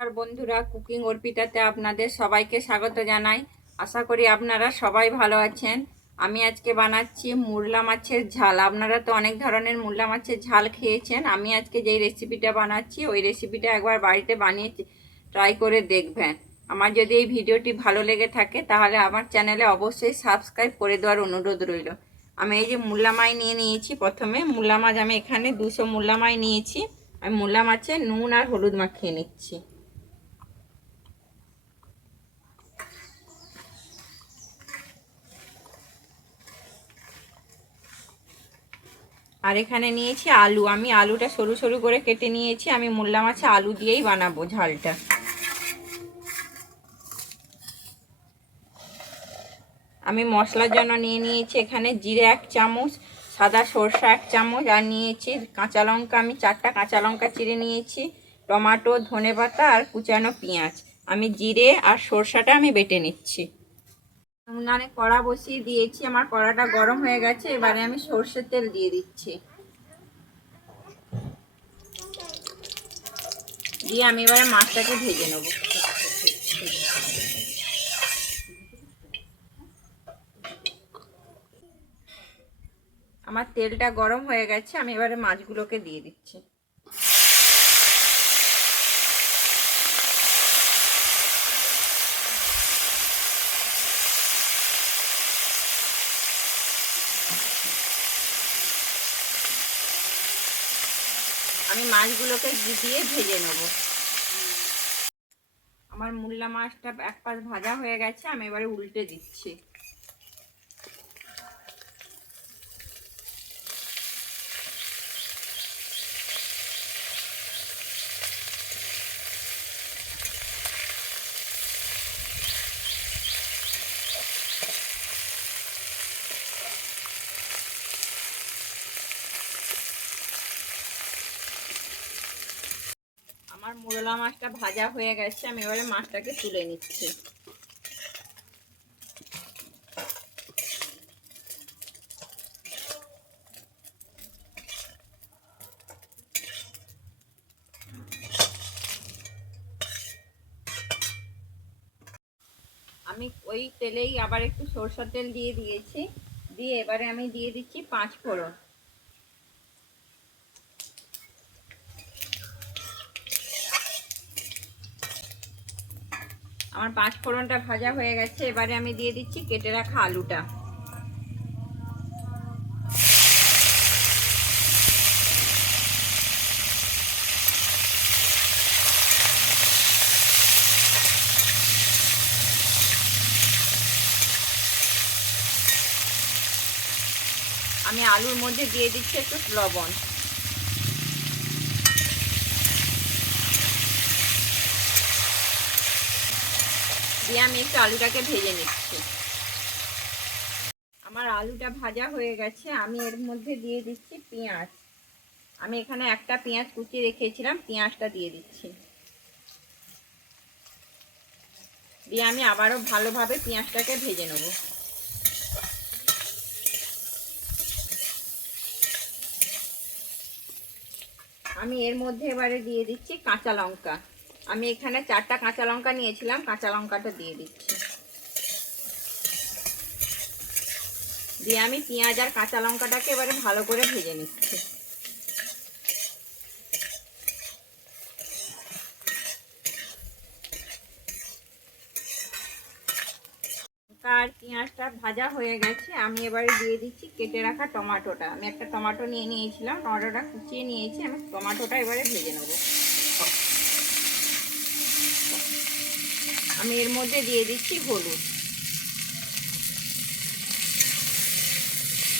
আর বন্ধুরা, কুকিং অর্পিতাতে আপনাদের সবাইকে স্বাগত জানাই। আশা করি আপনারা সবাই ভালো আছেন। আমি আজকে বানাচ্ছি মুরলা মাছের ঝাল। আপনারা তো অনেক ধরনের মুরলা মাছের ঝাল খেয়েছেন। আমি আজকে যেই রেসিপিটা বানাচ্ছি, ওই রেসিপিটা একবার বাড়িতে বানিয়ে ট্রাই করে দেখবেন। আমার যদি এই ভিডিওটি ভালো লেগে থাকে, তাহলে আমার চ্যানেলে অবশ্যই সাবস্ক্রাইব করে দেওয়ার অনুরোধ রইল। আমি এই যে মুল্লা মাই নিয়ে নিয়েছি। প্রথমে মুল্লা মাছ আমি এখানে দুশো মুল্লা মাই নিয়েছি। আমি মুল্লা মাছে নুন আর হলুদ মাখিয়ে নিচ্ছি। আর এখানে নিয়েছি আলু। আমি আলুটা সরু সরু করে কেটে নিয়েছি। আমি মোল্লা মাছে আলু দিয়েই বানাবো ঝালটা। আমি মশলার জন্য নিয়ে নিয়েছি এখানে জিরে এক চামচ, সাদা সরষা এক চামচ, আর নিয়েছি কাঁচা লঙ্কা। আমি চারটা কাঁচা লঙ্কা চিড়ে নিয়েছি, টমাটো ধনে পাতা আর কুচানো পেঁয়াজ। আমি জিরে আর সরষাটা আমি বেটে নিচ্ছি। উনানে কড়া বসিয়ে দিয়েছি, আমার কড়াটা গরম হয়ে গেছে, এবারে আমি সর্ষের তেল দিয়ে দিচ্ছি। দিয়ে আমি এবারে মাছটাকে ভেজে নেব। আমার তেলটা গরম হয়ে গেছে, আমি এবারে মাছগুলোকে দিয়ে দিচ্ছি। আমি মাছগুলোকে দিয়ে ভেজে নেব। আমার মূল্লা মাছটা এক পাশ ভাজা হয়ে গেছে, আমি এবারে উল্টে দিচ্ছি। মোরলা মাছটা ভাজা হয়ে গেছে, আমি এবারে মাছটাকে তুলে নিচ্ছি। আমি ওই তেলেই আবার একটু সরষের তেল দিয়ে দিয়েছি, দিয়ে এবারে আমি দিয়ে দিচ্ছি পাঁচ ফোড়ন। আমার পাঁচ ফোড়নটা ভাজা হয়ে গেছে, এবারে আমি দিয়ে দিচ্ছি কেটে রাখা আলুটা। আমি আলুর মধ্যে দিয়ে দিচ্ছি একটু লবণ। দিয়ে আমি একটু আলুটাকে ভেজে নিচ্ছি। আমার আলুটা ভাজা হয়ে গেছে, আমি এর মধ্যে দিয়ে দিচ্ছি পেঁয়াজ। আমি এখানে একটা পেঁয়াজ কুচিয়ে রেখেছিলাম, পেঁয়াজটা দিয়ে দিচ্ছি। দিয়ে আমি আবারও ভালোভাবে পেঁয়াজটাকে ভেজে নেব। আমি এর মধ্যে এবারে দিয়ে দিচ্ছি কাঁচা লঙ্কা। আমি এখানে চারটা কাঁচা লঙ্কা নিয়েছিলাম, কাঁচা লঙ্কাটা দিয়ে দিচ্ছি। দিয়ে আমি পেঁয়াজ আর কাঁচা লঙ্কাটাকে এবারে ভালো করে ভেজে নিচ্ছি। আর পেঁয়াজটা ভাজা হয়ে গেছে, আমি এবারে দিয়ে দিচ্ছি কেটে রাখা টমাটোটা। আমি একটা টমাটো নিয়ে নিয়েছিলাম, টমাটোটা কুচিয়ে নিয়েছি, আমি টমাটোটা এবারে ভেজে নেব। আমি এর মধ্যে দিয়ে দিচ্ছি হলুদ।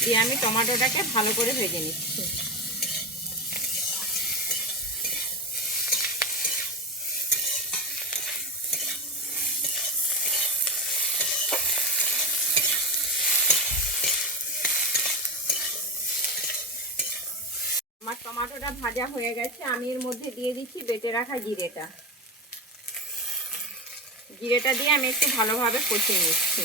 দিয়ে আমি টমাটোটাকে ভালো করে ভেজে নিচ্ছি। আমার টমাটোটা ভাজা হয়ে গেছে, আমি এর মধ্যে দিয়ে দিচ্ছি বেটে রাখা জিরেটা। জিরেটা দিয়ে আমি একটু ভালোভাবে কষিয়ে নিচ্ছি।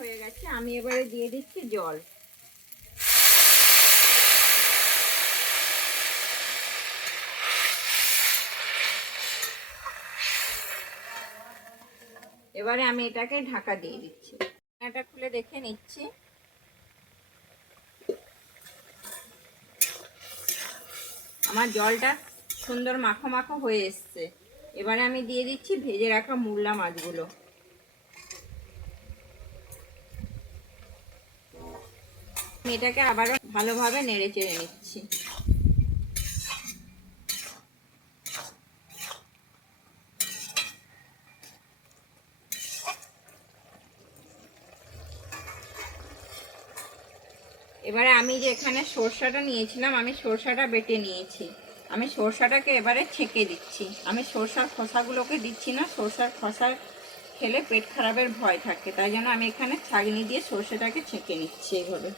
হয়ে গেছে, আমি এবারে দিয়ে দিচ্ছি জল। এবারে আমি এটাকে ঢাকা দিয়ে দিচ্ছি। এটা খুলে দেখে নিচ্ছি। আমার জলটা সুন্দর মাখো মাখো হয়ে এসছে। এবারে আমি দিয়ে দিচ্ছি ভেজে রাখা মুরলা মাছগুলো। এটাকে আবারও ভালোভাবে নেড়ে চেড়ে নিচ্ছি। এবারে আমি যে এখানে সরষাটা নিয়েছিলাম, আমি সরষাটা বেটে নিয়েছি। আমি সরষাটাকে এবারে ছেঁকে দিচ্ছি। আমি সরষার খোসাগুলোকে দিচ্ছি না, সরষার খোসা খেলে পেট খারাপের ভয় থাকে। তাই জন্য আমি এখানে ছাগনি দিয়ে সরষেটাকে ছেঁকে নিচ্ছি এইভাবে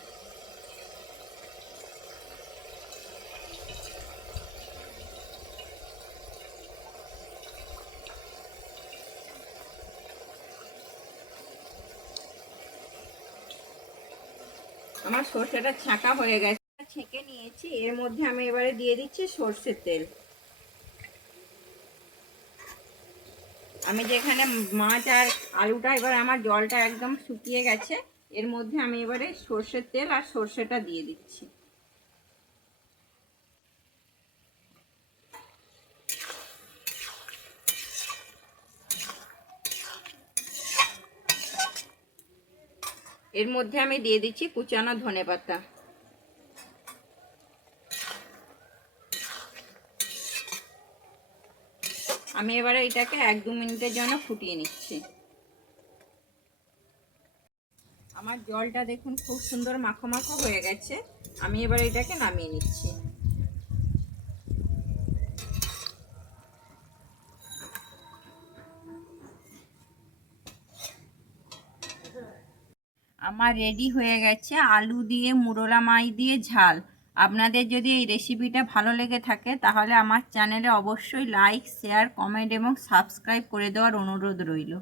আমার সর্ষেটা ছাঁকা হয়ে গেছে। ছেঁকে নিয়েছি। এর মধ্যে আমি এবারে দিয়ে দিচ্ছি সর্ষের তেল। আমি যেখানে মাছ আর আলুটা, এবার আমার জলটা একদম শুকিয়ে গেছে, এর মধ্যে আমি এবারে সর্ষের তেল আর সর্ষেটা দিয়ে দিচ্ছি। এর মধ্যে আমি দিয়ে দিচ্ছি কুচানো ধনে পাতা। আমি এবারে এটাকে এক দু মিনিটের জন্য ফুটিয়ে নিচ্ছি। আমার জলটা দেখুন খুব সুন্দর মাখো মাখো হয়ে গেছে। আমি এবার এটাকে নামিয়ে নিচ্ছি। আমার রেডি হয়ে গেছে আলু দিয়ে, মুরলা মাই দিয়ে ঝাল। আপনাদের যদি এই রেসিপিটা ভালো লেগে থাকে, তাহলে আমার চ্যানেলে অবশ্যই লাইক শেয়ার কমেন্ট এবং সাবস্ক্রাইব করে দেওয়ার অনুরোধ রইল।